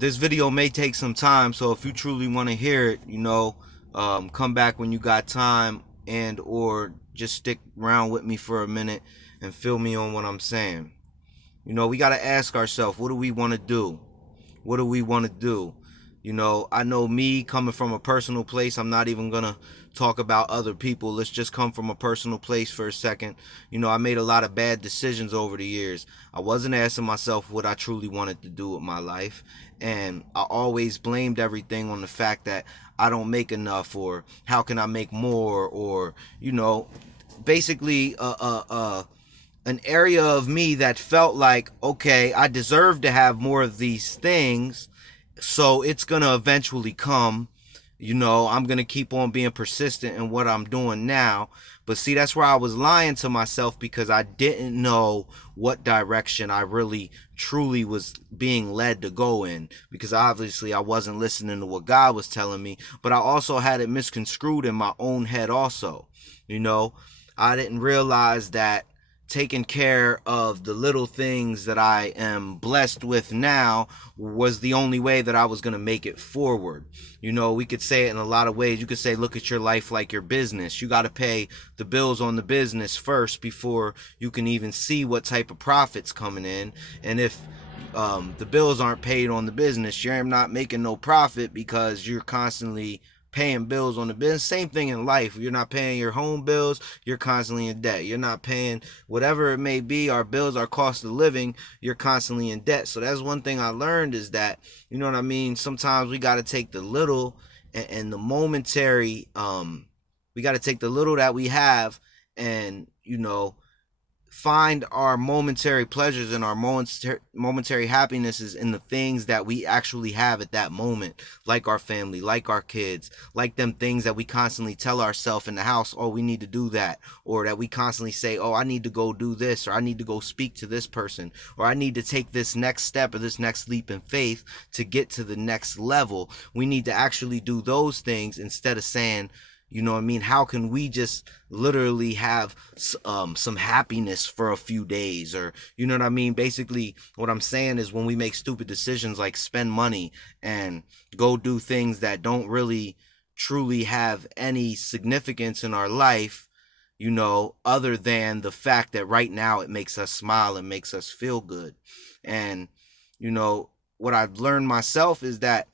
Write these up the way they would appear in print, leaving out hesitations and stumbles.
This video may take some time, so if you truly want to hear it, come back when you got time, and or just stick around with me for a minute and fill me on what I'm saying. We got to ask ourselves, what do we want to do? What do we want to do? I know me coming from a personal place. I'm not even going to talk about other people. Let's just come from a personal place for a second. I made a lot of bad decisions over the years. I wasn't asking myself what I truly wanted to do with my life. And I always blamed everything on the fact that I don't make enough, or how can I make more, or, basically, an area of me that felt like, okay, I deserve to have more of these things, so it's gonna eventually come. I'm gonna keep on being persistent in what I'm doing now. But see, that's where I was lying to myself, because I didn't know what direction I really truly was being led to go in, because obviously I wasn't listening to what God was telling me, but I also had it misconstrued in my own head also. I didn't realize that taking care of the little things that I am blessed with now was the only way that I was going to make it forward. We could say it in a lot of ways. You could say, look at your life like your business. You got to pay the bills on the business first before you can even see what type of profits coming in. And if the bills aren't paid on the business, you're not making no profit, because you're constantly paying bills on the business. Same thing in life. You're not paying your home bills, you're constantly in debt. You're not paying whatever it may be, our bills, our cost of living, you're constantly in debt. So that's one thing I learned, is that, sometimes we got to take the little and the momentary, we got to take the little that we have, and find our momentary pleasures and our momentary happinesses in the things that we actually have at that moment, like our family, like our kids, like them things that we constantly tell ourselves in the house, oh, we need to do that, or that we constantly say, oh, I need to go do this, or I need to go speak to this person, or I need to take this next step or this next leap in faith to get to the next level. We need to actually do those things, instead of saying, how can we just literally have some happiness for a few days, or basically what I'm saying is, when we make stupid decisions like spend money and go do things that don't really truly have any significance in our life, other than the fact that right now it makes us smile and makes us feel good. And what I've learned myself is that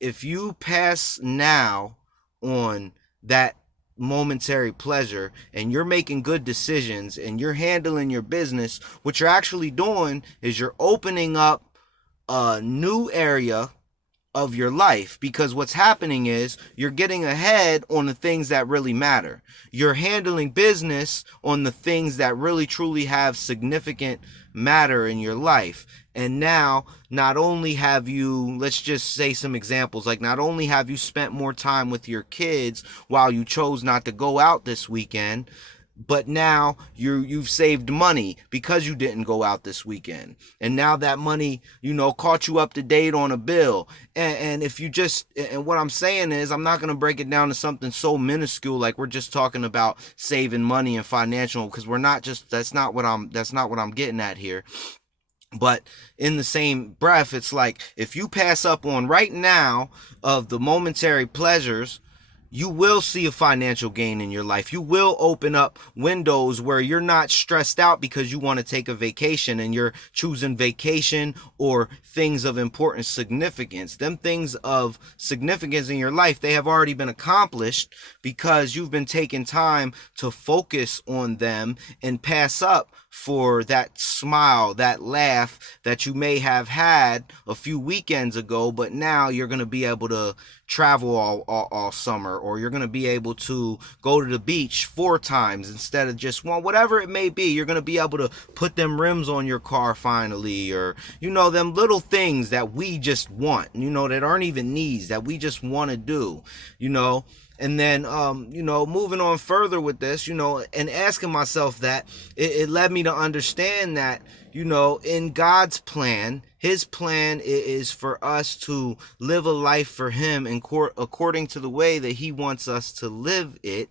if you pass now on that momentary pleasure, and you're making good decisions, and you're handling your business, what you're actually doing is you're opening up a new area of your life, because what's happening is you're getting ahead on the things that really matter. You're handling business on the things that really truly have significant matter in your life. And now, not only have you, let's just say some examples, like not only have you spent more time with your kids while you chose not to go out this weekend, but now you've saved money because you didn't go out this weekend, and now that money caught you up to date on a bill. And if you just, and what I'm saying is, I'm not going to break it down to something so minuscule like we're just talking about saving money and financial, because we're not just, that's not what I'm getting at here. But in the same breath, it's like, if you pass up on right now of the momentary pleasures, you will see a financial gain in your life. You will open up windows where you're not stressed out because you want to take a vacation, and you're choosing vacation or things of important significance. Them things of significance in your life, they have already been accomplished, because you've been taking time to focus on them and pass up for that smile, that laugh that you may have had a few weekends ago, but now you're going to be able to travel all summer, or you're going to be able to go to the beach 4 times instead of just one, whatever it may be. You're going to be able to put them rims on your car finally, or them little things that we just want, that aren't even needs, that we just want to do. And then moving on further with this, and asking myself that, it led me to understand that, in God's plan, his plan is for us to live a life for him, and according to the way that he wants us to live it,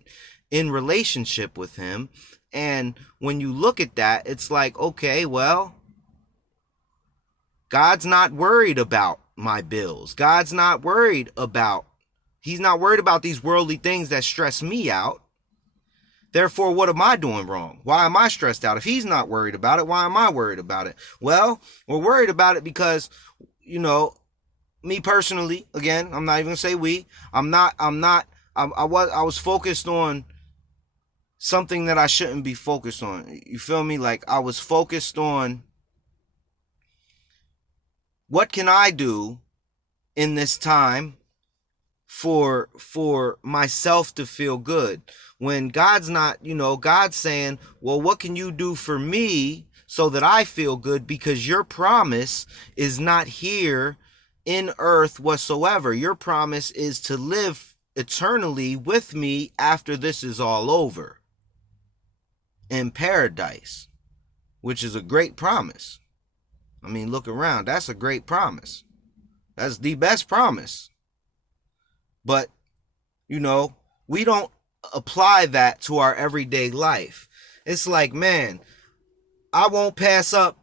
in relationship with him. And when you look at that, it's like, okay, well, God's not worried about my bills. God's not worried about, he's not worried about these worldly things that stress me out. Therefore, what am I doing wrong? Why am I stressed out? If he's not worried about it, why am I worried about it? Well, we're worried about it because, me personally, again, I'm not even gonna say we. I was focused on something that I shouldn't be focused on. You feel me? Like, I was focused on what can I do in this time for myself to feel good, when God's not, God's saying, well, what can you do for me so that I feel good? Because your promise is not here in earth whatsoever. Your promise is to live eternally with me after this is all over, in paradise, which is a great promise. I mean, look around. That's a great promise. That's the best promise. But, we don't apply that to our everyday life. It's like, man, I won't pass up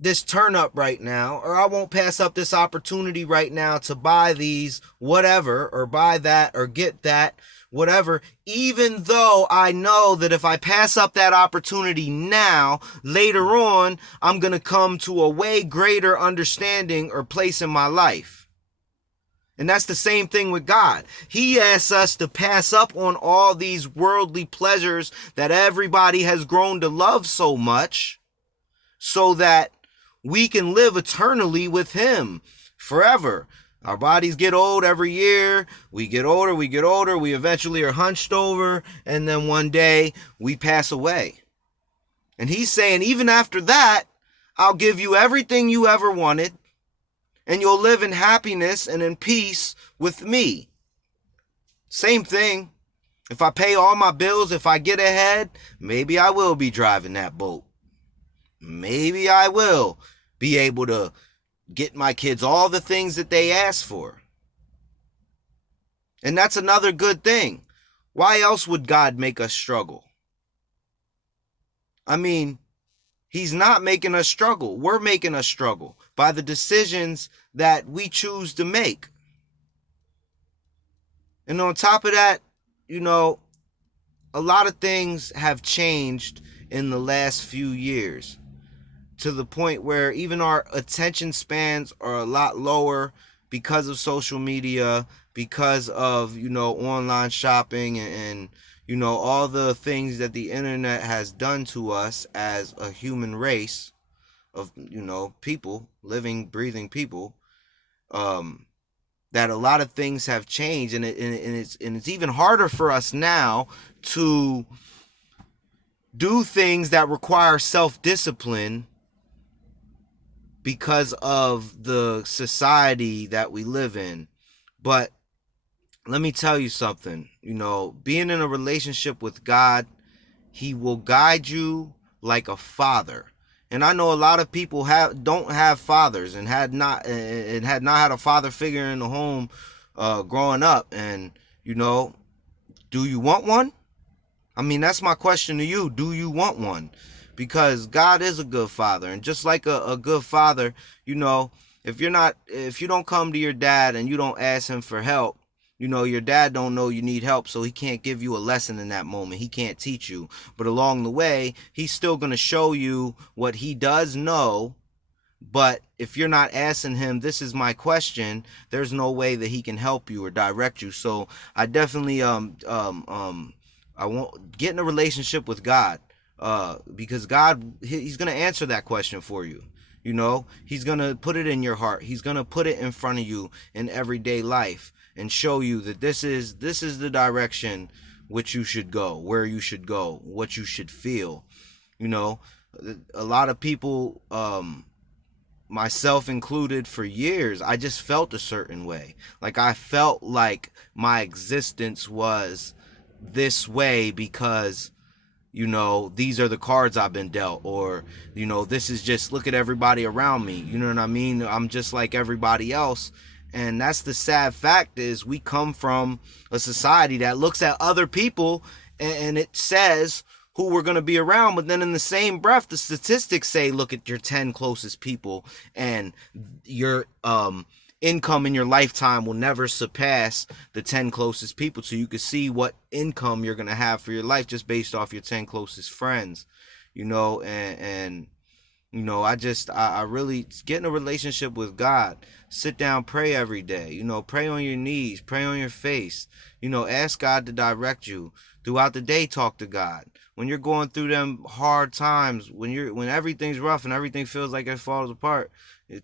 this turn up right now, or I won't pass up this opportunity right now to buy these whatever, or buy that, or get that whatever, even though I know that if I pass up that opportunity now, later on, I'm going to come to a way greater understanding or place in my life. And that's the same thing with God. He asks us to pass up on all these worldly pleasures that everybody has grown to love so much, so that we can live eternally with him forever. Our bodies get old every year. We get older, we eventually are hunched over, and then one day we pass away. And he's saying, even after that, I'll give you everything you ever wanted, and you'll live in happiness and in peace with me. Same thing. If I pay all my bills, if I get ahead, maybe I will be driving that boat. Maybe I will be able to get my kids all the things that they ask for. And that's another good thing. Why else would God make us struggle? I mean, he's not making us struggle. We're making us struggle by the decisions that we choose to make. And on top of that, a lot of things have changed in the last few years, to the point where even our attention spans are a lot lower because of social media, because of, online shopping and all the things that the internet has done to us as a human race of, people, living, breathing people, that a lot of things have changed, and it's even harder for us now to do things that require self-discipline because of the society that we live in. But let me tell you something, being in a relationship with God, he will guide you like a father. And I know a lot of people don't have fathers, and had not had a father figure in the home growing up. And do you want one? I mean, that's my question to you. Do you want one? Because God is a good father, and just like a good father, if you don't come to your dad and you don't ask him for help, your dad don't know you need help, so he can't give you a lesson in that moment. He can't teach you. But along the way, he's still going to show you what he does know. But if you're not asking him, this is my question, there's no way that he can help you or direct you. So I definitely I won't get in a relationship with God, because God, he's going to answer that question for you. He's going to put it in your heart. He's going to put it in front of you in everyday life and show you that this is the direction which you should go, where you should go, what you should feel. A lot of people, myself included, for years, I just felt a certain way. Like, I felt like my existence was this way because these are the cards I've been dealt, or this is just, look at everybody around me, you know what I mean, I'm just like everybody else. And that's the sad fact, is we come from a society that looks at other people and it says who we're going to be around, but then in the same breath, the statistics say, look at your 10 closest people, and your income in your lifetime will never surpass the 10 closest people. So you can see what income you're going to have for your life just based off your 10 closest friends, and I really get in a relationship with God. Sit down, pray every day. Pray on your knees, pray on your face. Ask God to direct you throughout the day. Talk to God when you're going through them hard times. When everything's rough and everything feels like it falls apart.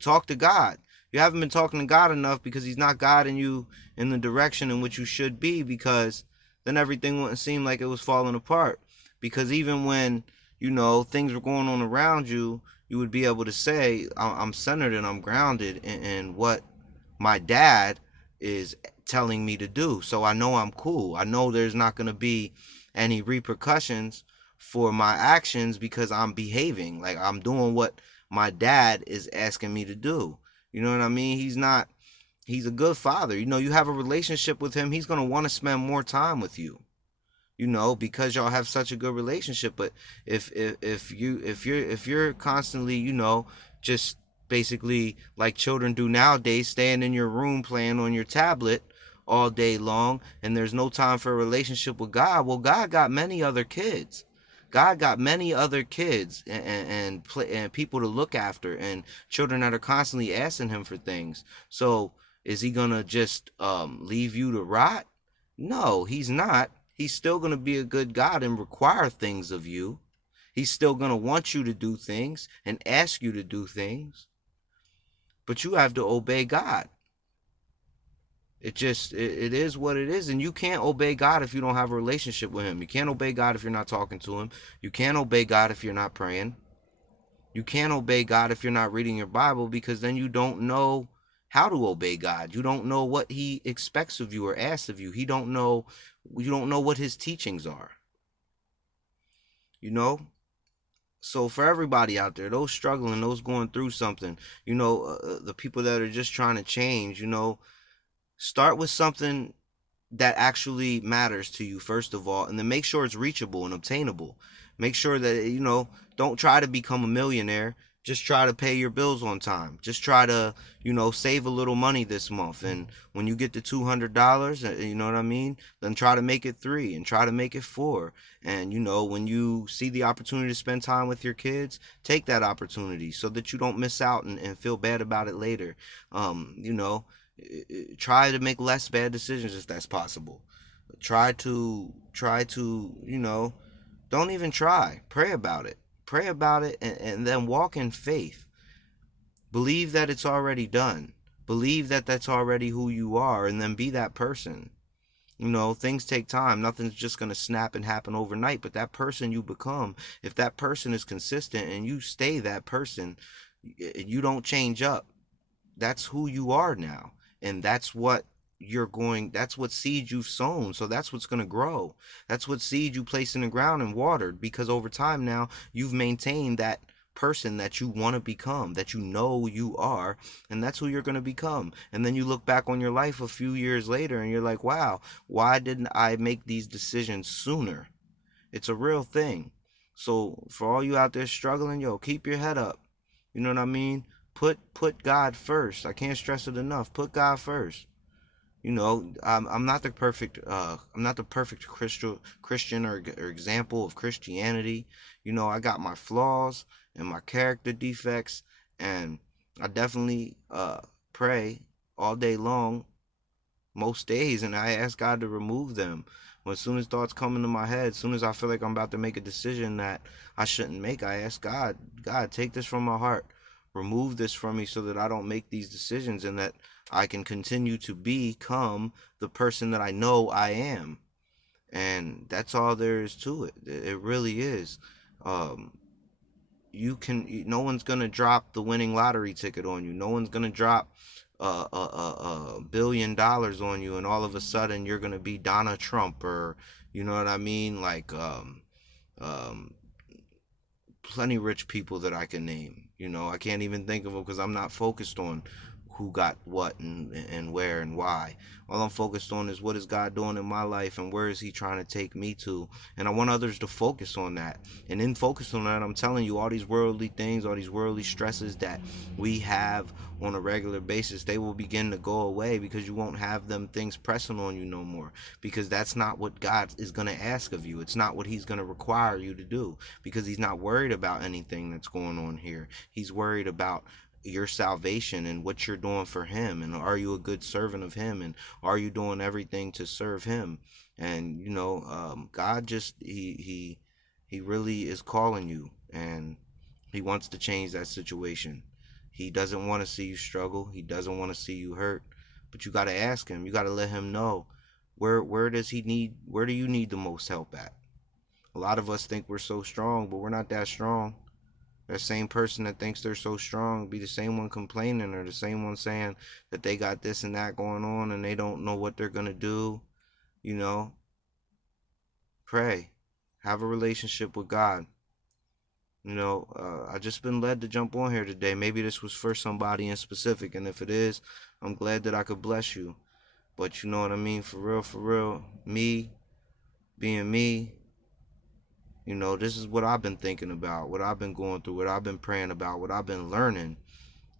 Talk to God. You haven't been talking to God enough because He's not guiding you in the direction in which you should be. Because then everything wouldn't seem like it was falling apart. Because even when things were going on around you, you would be able to say, I'm centered and I'm grounded in what my dad is telling me to do. So I know I'm cool. I know there's not going to be any repercussions for my actions because I'm behaving like I'm doing what my dad is asking me to do. You know what I mean? He's a good father. You have a relationship with him. He's going to want to spend more time with you, because y'all have such a good relationship. But if you're constantly, just basically like children do nowadays, staying in your room playing on your tablet all day long, and there's no time for a relationship with God. Well, God got many other kids. God got many other kids and people to look after, and children that are constantly asking him for things. So is he gonna just leave you to rot? No, he's not. He's still going to be a good God and require things of you. He's still going to want you to do things and ask you to do things, but you have to obey God. It is what it is, and you can't obey God if you don't have a relationship with him. You can't obey God if you're not talking to him. You can't obey God if you're not praying. You can't obey God if you're not reading your Bible, because then you don't know how to obey God. You don't know what he expects of you or asks of you. You don't know what his teachings are. you know so for everybody out there, those struggling, those going through something, the people that are just trying to change, start with something that actually matters to you first of all, and then make sure it's reachable and obtainable. Make sure that don't try to become a millionaire. Just try to pay your bills on time. Just try to save a little money this month, and when you get to $200, you know what I mean, then try to make it three and try to make it four. And when you see the opportunity to spend time with your kids, take that opportunity so that you don't miss out and feel bad about it later. Try to make less bad decisions if that's possible. Try to don't even try. Pray about it. Pray about it, and then walk in faith. Believe that it's already done. Believe that that's already who you are, and then be that person. Things take time. Nothing's just going to snap and happen overnight, but that person you become, if that person is consistent and you stay that person, you don't change up. That's who you are now, and that's what seed you've sown, so that's what's going to grow. That's what seed you place in the ground and watered, because over time now you've maintained that person that you want to become, that you are, and that's who you're going to become. And then you look back on your life a few years later and you're like, wow, why didn't I make these decisions sooner? It's a real thing. So for all you out there struggling, keep your head up. You know what I mean? Put God first. I can't stress it enough. Put God first. I'm not the perfect Christian or example of Christianity. I got my flaws and my character defects, and I definitely pray all day long, most days, and I ask God to remove them. As soon as thoughts come into my head, as soon as I feel like I'm about to make a decision that I shouldn't make, I ask God, take this from my heart. Remove this from me so that I don't make these decisions, and that I can continue to become the person that I know I am. And that's all there is to it. It really is. Um, no one's gonna drop the winning lottery ticket on you. No one's gonna drop $1 billion on you, and all of a sudden you're gonna be Donald Trump, or you know what I mean, like um, plenty rich people that I can name. I can't even think of them because I'm not focused on who got what and where and why. All I'm focused on is what is God doing in my life and where is he trying to take me to. And I want others to focus on that. And in focus on that, I'm telling you, all these worldly things, all these worldly stresses that we have on a regular basis, they will begin to go away because you won't have them things pressing on you no more. Because that's not what God is going to ask of you. It's not what he's going to require you to do, because he's not worried about anything that's going on here. He's worried about your salvation and what you're doing for him, and are you a good servant of him, and are you doing everything to serve him. And God just he really is calling you, and he wants to change that situation. He doesn't want to see you struggle. He doesn't want to see you hurt. But you got to ask him. You got to let him know, where do you need the most help at. A lot of us think we're so strong, but we're not that strong. That same person that thinks they're so strong be the same one complaining, or the same one saying that they got this and that going on and they don't know what they're going to do. You know, pray. Have a relationship with God. I just been led to jump on here today. Maybe this was for somebody in specific, and if it is, I'm glad that I could bless you. But you know what I mean? For real, me being me, this is what I've been thinking about, what I've been going through, what I've been praying about, what I've been learning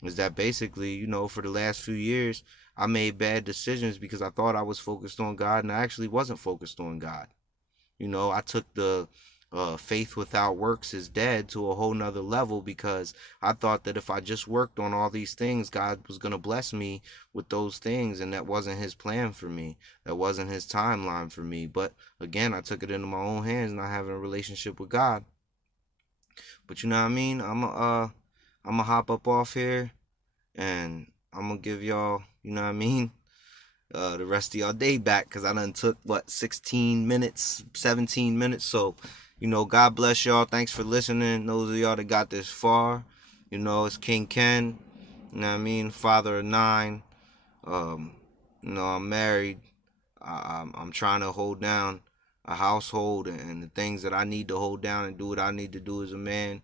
is that basically, for the last few years, I made bad decisions because I thought I was focused on God and I actually wasn't focused on God. I took the faith without works is dead to a whole nother level, because I thought that if I just worked on all these things, God was going to bless me with those things, and that wasn't his plan for me. That wasn't his timeline for me. But again, I took it into my own hands, not having a relationship with God. But you know what I mean? I'm gonna hop up off here, and I'm gonna give y'all, you know what I mean, the rest of y'all day back, because I done took 16 minutes, 17 minutes. So God bless y'all. Thanks for listening. Those of y'all that got this far, it's King Ken, you know what I mean, father of 9. I'm married. I'm trying to hold down a household and the things that I need to hold down and do what I need to do as a man.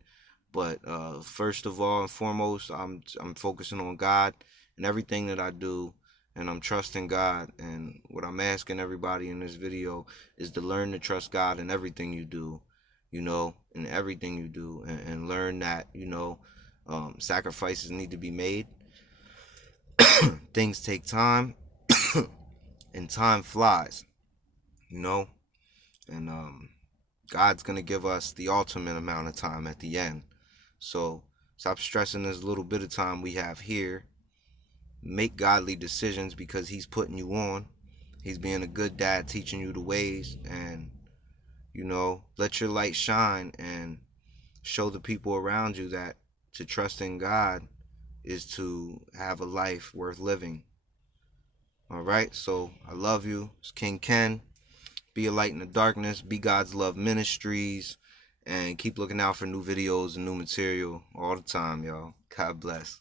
But first of all and foremost, I'm focusing on God and everything that I do, and I'm trusting God. And what I'm asking everybody in this video is to learn to trust God in everything you do, in everything you do, and learn that, sacrifices need to be made. Things take time, and time flies, and God's gonna give us the ultimate amount of time at the end. So stop stressing this little bit of time we have here. Make godly decisions, because he's putting you on. He's being a good dad, teaching you the ways, and let your light shine and show the people around you that to trust in God is to have a life worth living. All right, so I love you. It's King Ken. Be a light in the darkness. Be God's Love Ministries. And keep looking out for new videos and new material all the time, y'all. God bless.